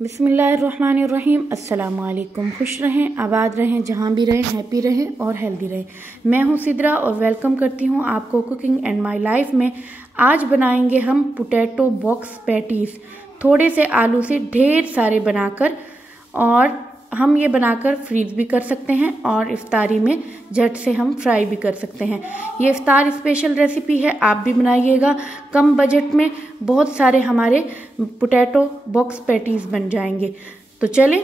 बिस्मिल्लाहिर्रहमानिर्रहीम। अस्सलाम वालेकुम। खुश रहें, आबाद रहें, जहाँ भी रहें, हैप्पी रहें और हेल्दी रहें। मैं हूँ सिद्रा और वेलकम करती हूँ आपको कुकिंग एंड माय लाइफ में। आज बनाएंगे हम पोटैटो बॉक्स पैटीज, थोड़े से आलू से ढेर सारे बनाकर, और हम ये बनाकर फ्रीज भी कर सकते हैं और इफ्तारी में झट से हम फ्राई भी कर सकते हैं। ये इफ्तार स्पेशल रेसिपी है, आप भी बनाइएगा। कम बजट में बहुत सारे हमारे पोटैटो बॉक्स पैटीज बन जाएंगे। तो चलें,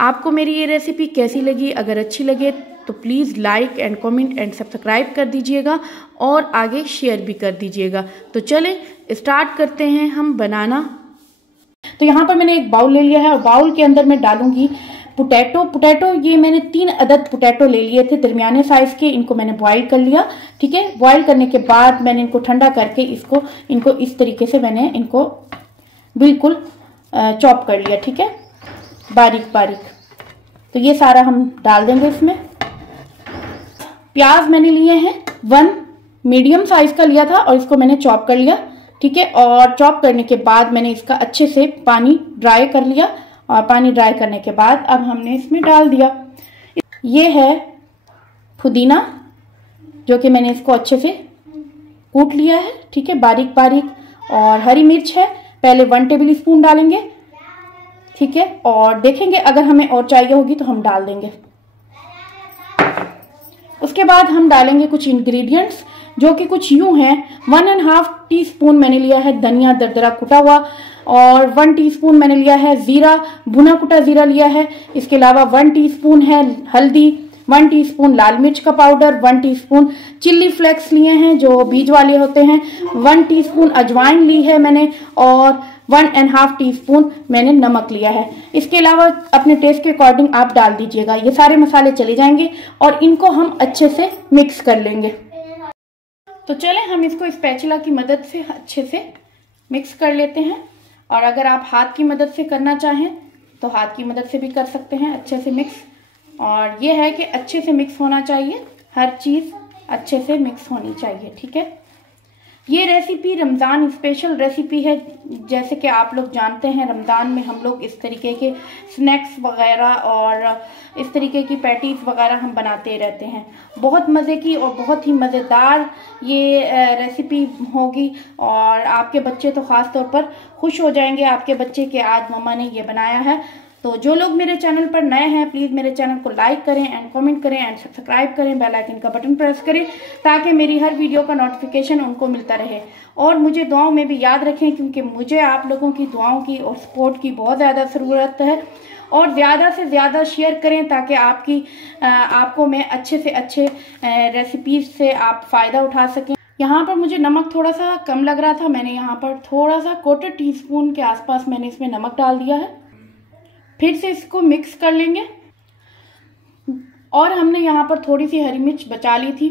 आपको मेरी ये रेसिपी कैसी लगी? अगर अच्छी लगे तो please like and comment and subscribe कर दीजिएगा और आगे शेयर भी कर दीजिएगा। तो चलें स्टार्ट करते हैं हम बनाना। तो यहाँ पर मैंने एक बाउल ले लिया है और बाउल के अंदर मैं डालूंगी पोटैटो। ये मैंने 3 अदद पोटैटो ले लिए थे दरमियाने साइज के। इनको मैंने बॉईल कर लिया, ठीक है। बॉईल करने के बाद मैंने इनको ठंडा करके इनको इस तरीके से मैंने इनको बिल्कुल चॉप कर लिया, ठीक है, बारीक बारीक। तो ये सारा हम डाल देंगे इसमें। प्याज मैंने लिए हैं 1 मीडियम साइज का लिया था और इसको मैंने चॉप कर लिया, ठीक है। और चॉप करने के बाद मैंने इसका अच्छे से पानी ड्राई कर लिया और पानी ड्राई करने के बाद अब हमने इसमें डाल दिया। ये है पुदीना, जो कि मैंने इसको अच्छे से कूट लिया है, ठीक है, बारीक बारीक। और हरी मिर्च है, पहले 1 टेबल स्पून डालेंगे, ठीक है, और देखेंगे अगर हमें और चाहिए होगी तो हम डाल देंगे। उसके बाद हम डालेंगे कुछ इंग्रेडिएंट्स जो कि कुछ यूं हैं। 1.5 टीस्पून मैंने लिया है धनिया दरदरा कुटा हुआ, और 1 टीस्पून मैंने लिया है जीरा, भुना कुटा जीरा लिया है। इसके अलावा 1 टीस्पून है हल्दी, 1 टीस्पून लाल मिर्च का पाउडर, 1 टीस्पून चिल्ली फ्लेक्स लिए हैं जो बीज वाले होते हैं, 1 टीस्पून अजवाइन ली है मैंने, और 1.5 टीस्पून मैंने नमक लिया है। इसके अलावा अपने टेस्ट के अकॉर्डिंग आप डाल दीजिएगा। ये सारे मसाले चले जाएंगे और इनको हम अच्छे से मिक्स कर लेंगे। तो चलें हम इसको स्पैचुला की मदद से अच्छे से मिक्स कर लेते हैं, और अगर आप हाथ की मदद से करना चाहें तो हाथ की मदद से भी कर सकते हैं अच्छे से मिक्स। और ये है कि अच्छे से मिक्स होना चाहिए, हर चीज़ अच्छे से मिक्स होनी चाहिए, ठीक है। ये रेसिपी रमज़ान स्पेशल रेसिपी है। जैसे कि आप लोग जानते हैं रमज़ान में हम लोग इस तरीके के स्नैक्स वगैरह और इस तरीके की पैटीज वगैरह हम बनाते रहते हैं। बहुत मज़े की और बहुत ही मज़ेदार ये रेसिपी होगी, और आपके बच्चे तो ख़ास तौर पर खुश हो जाएंगे आपके बच्चे के आज मम्मा ने ये बनाया है। तो जो लोग मेरे चैनल पर नए हैं प्लीज़ मेरे चैनल को लाइक करें एंड कमेंट करें एंड सब्सक्राइब करें, बेल आइकन का बटन प्रेस करें ताकि मेरी हर वीडियो का नोटिफिकेशन उनको मिलता रहे। और मुझे दुआओं में भी याद रखें, क्योंकि मुझे आप लोगों की दुआओं की और सपोर्ट की बहुत ज़्यादा ज़रूरत है। और ज़्यादा से ज़्यादा शेयर करें ताकि आपको मैं अच्छे से अच्छे रेसिपीज से आप फ़ायदा उठा सकें। यहाँ पर मुझे नमक थोड़ा सा कम लग रहा था, मैंने यहाँ पर थोड़ा सा 1/4 टीस्पून के आसपास मैंने इसमें नमक डाल दिया है। फिर से इसको मिक्स कर लेंगे। और हमने यहाँ पर थोड़ी सी हरी मिर्च बचा ली थी,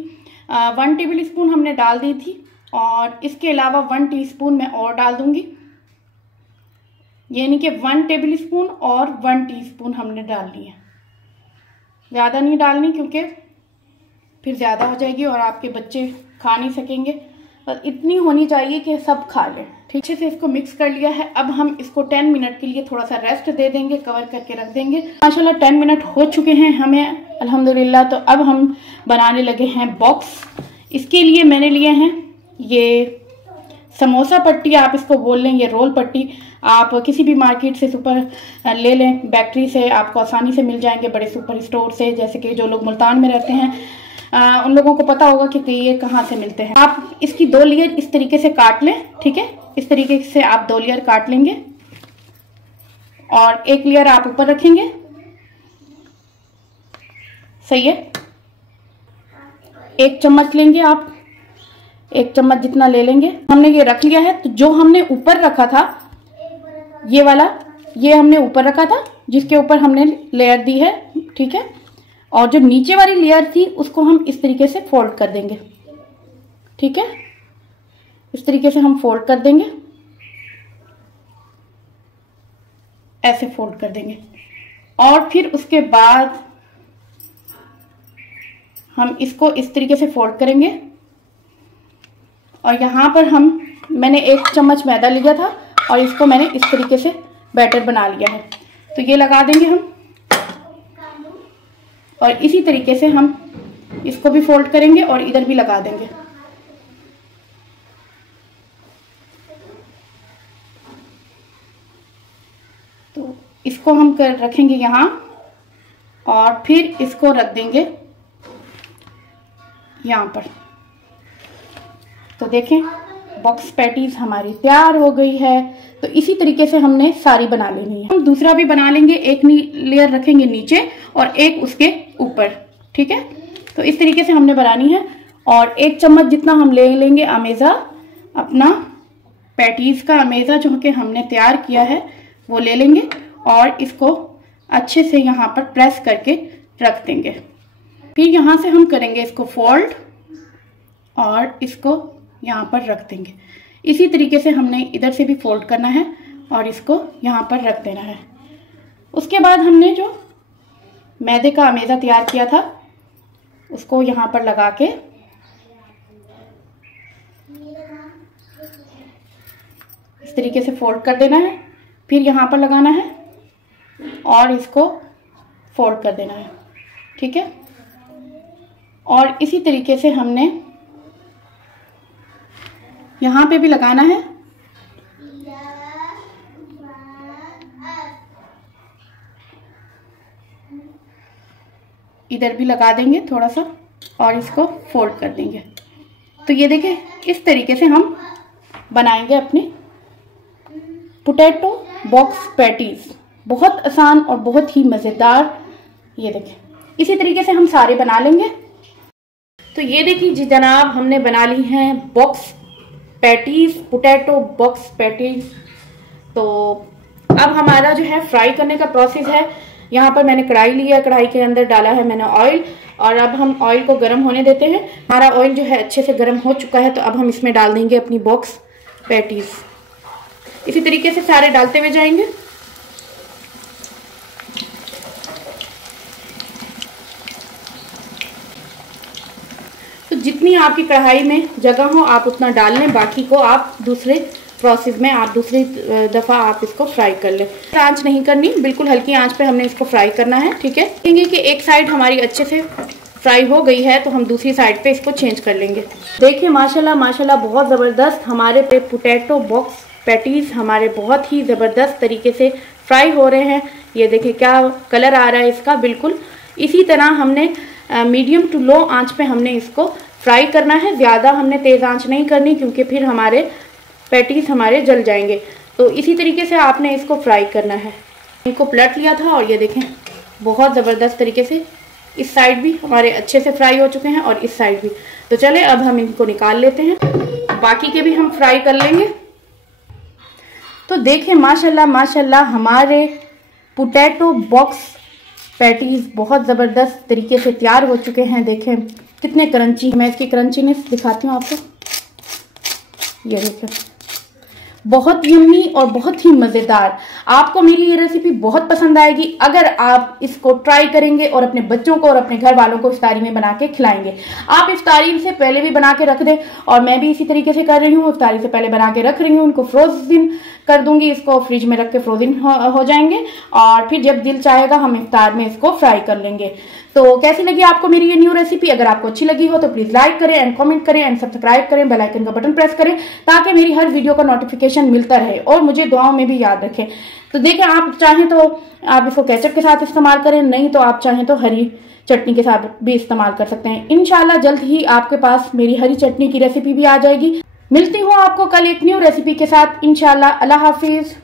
1 टेबल स्पून हमने डाल दी थी, और इसके अलावा 1 टीस्पून मैं और डाल दूंगी। यानी कि 1 टेबल स्पून और 1 टीस्पून हमने डाल ली है। ज़्यादा नहीं डालनी क्योंकि फिर ज़्यादा हो जाएगी और आपके बच्चे खा नहीं सकेंगे। और इतनी होनी चाहिए कि सब खा लें, ठीक से। इसको मिक्स कर लिया है। अब हम इसको 10 मिनट के लिए थोड़ा सा रेस्ट दे देंगे, कवर करके रख देंगे। माशाल्लाह 10 मिनट हो चुके हैं हमें अल्हम्दुलिल्लाह। तो अब हम बनाने लगे हैं बॉक्स। इसके लिए मैंने लिए हैं ये समोसा पट्टी, आप इसको बोल लें, ये रोल पट्टी। आप किसी भी मार्केट से सुपर ले लें, बैकरी से आपको आसानी से मिल जाएंगे, बड़े सुपर स्टोर से। जैसे कि जो लोग मुल्तान में रहते हैं उन लोगों को पता होगा कि ये कहाँ से मिलते हैं। आप इसकी 2 लेयर इस तरीके से काट लें, ठीक है। इस तरीके से आप 2 लेयर काट लेंगे और 1 लेयर आप ऊपर रखेंगे, सही है। 1 चम्मच लेंगे आप, 1 चम्मच जितना ले लेंगे। हमने ये रख लिया है। तो जो हमने ऊपर रखा था ये वाला, ये हमने ऊपर रखा था जिसके ऊपर हमने लेयर दी है, ठीक है। और जो नीचे वाली लेयर थी उसको हम इस तरीके से फोल्ड कर देंगे, ठीक है। इस तरीके से हम फोल्ड कर देंगे, ऐसे फोल्ड कर देंगे। और फिर उसके बाद हम इसको इस तरीके से फोल्ड करेंगे। और यहाँ पर मैंने 1 चम्मच मैदा लिया था और इसको मैंने इस तरीके से बैटर बना लिया है। तो ये लगा देंगे हम, और इसी तरीके से हम इसको भी फोल्ड करेंगे और इधर भी लगा देंगे। तो इसको हम रखेंगे यहाँ और फिर इसको रख देंगे यहाँ पर। तो देखें बॉक्स पैटीज हमारी तैयार हो गई है। तो इसी तरीके से हमने सारी बना लेनी है। हम दूसरा भी बना लेंगे, एक लेयर रखेंगे नीचे और एक उसके ऊपर, ठीक है। तो इस तरीके से हमने बनानी है। और 1 चम्मच जितना हम ले लेंगे अमेज़ा, अपना पैटीज का अमेज़ा जो कि हमने तैयार किया है वो ले लेंगे और इसको अच्छे से यहाँ पर प्रेस करके रख देंगे। फिर यहाँ से हम करेंगे इसको फोल्ड और इसको यहाँ पर रख देंगे। इसी तरीके से हमने इधर से भी फोल्ड करना है और इसको यहाँ पर रख देना है। उसके बाद हमने जो मैदे का अमेज़ा तैयार किया था उसको यहाँ पर लगा के इस तरीके से फोल्ड कर देना है। फिर यहाँ पर लगाना है और इसको फोल्ड कर देना है, ठीक है। और इसी तरीके से हमने यहाँ पे भी लगाना है। इधर भी लगा देंगे थोड़ा सा और इसको फोल्ड कर देंगे। तो ये देखें इस तरीके से हम बनाएंगे अपने पोटैटो बॉक्स पैटीज। बहुत आसान और बहुत ही मज़ेदार। ये देखें इसी तरीके से हम सारे बना लेंगे। तो ये देखिए जी जनाब, हमने बना ली हैं box patties, potato box patties. तो अब हमारा जो है फ्राई करने का प्रोसेस है। यहाँ पर मैंने कढ़ाई ली है, कढ़ाई के अंदर डाला है मैंने ऑयल और अब हम ऑयल को गर्म होने देते हैं। हमारा ऑयल जो है अच्छे से गर्म हो चुका है। तो अब हम इसमें डाल देंगे अपनी बॉक्स पैटीज। इसी तरीके से सारे डालते हुए जाएंगे। तो जितनी आपकी कढ़ाई में जगह हो आप उतना डाल लें, बाकी को आप दूसरे प्रोसेस में आप दूसरी दफ़ा आप इसको फ्राई कर लें। आंच नहीं करनी, बिल्कुल हल्की आंच पे हमने इसको फ्राई करना है, ठीक है। देखेंगे कि एक साइड हमारी अच्छे से फ्राई हो गई है तो हम दूसरी साइड पे इसको चेंज कर लेंगे। देखिए माशाल्लाह माशाल्लाह बहुत ज़बरदस्त हमारे पोटैटो बॉक्स पैटीज हमारे बहुत ही ज़बरदस्त तरीके से फ्राई हो रहे हैं। ये देखिए क्या कलर आ रहा है इसका, बिल्कुल इसी तरह हमने मीडियम टू लो आंच पे हमने इसको फ्राई करना है। ज़्यादा हमने तेज़ आंच नहीं करनी क्योंकि फिर हमारे पैटीज हमारे जल जाएंगे। तो इसी तरीके से आपने इसको फ्राई करना है। इनको पलट लिया था और ये देखें बहुत ज़बरदस्त तरीके से इस साइड भी हमारे अच्छे से फ्राई हो चुके हैं और इस साइड भी। तो चले अब हम इनको निकाल लेते हैं, बाकी के भी हम फ्राई कर लेंगे। तो देखें माशाल्लाह माशाल्लाह हमारे पोटैटो बॉक्स पैटीज बहुत ज़बरदस्त तरीके से तैयार हो चुके हैं। देखें कितने क्रंची, मैं इसकी क्रंचीनेस दिखाती हूँ आपको। ये देखें बहुत यम्मी और बहुत ही मज़ेदार। आपको मेरी ये रेसिपी बहुत पसंद आएगी अगर आप इसको ट्राई करेंगे और अपने बच्चों को और अपने घर वालों को इफ्तारी में बना के खिलाएंगे। आप इफ्तारी से पहले भी बना के रख दें और मैं भी इसी तरीके से कर रही हूँ, इफ्तारी से पहले बना के रख रही हूँ। इनको फ्रोजन कर दूंगी, इसको फ्रिज में रख के फ्रोजन हो जाएंगे और फिर जब दिल चाहेगा हम इफ्तार में इसको फ्राई कर लेंगे। तो कैसी लगी आपको मेरी ये न्यू रेसिपी? अगर आपको अच्छी लगी हो तो प्लीज लाइक करें एंड कमेंट करें एंड सब्सक्राइब करें, बेल आइकन का बटन प्रेस करें ताकि मेरी हर वीडियो का नोटिफिकेशन मिलता रहे और मुझे दुआओं में भी याद रखें। तो देखें आप चाहें तो आप इसको केचप के साथ इस्तेमाल करें, नहीं तो आप चाहें तो हरी चटनी के साथ भी इस्तेमाल कर सकते हैं। इंशाल्लाह जल्द ही आपके पास मेरी हरी चटनी की रेसिपी भी आ जाएगी। मिलती हूँ आपको कल एक न्यू रेसिपी के साथ इंशाल्लाह। अल्लाह हाफिज।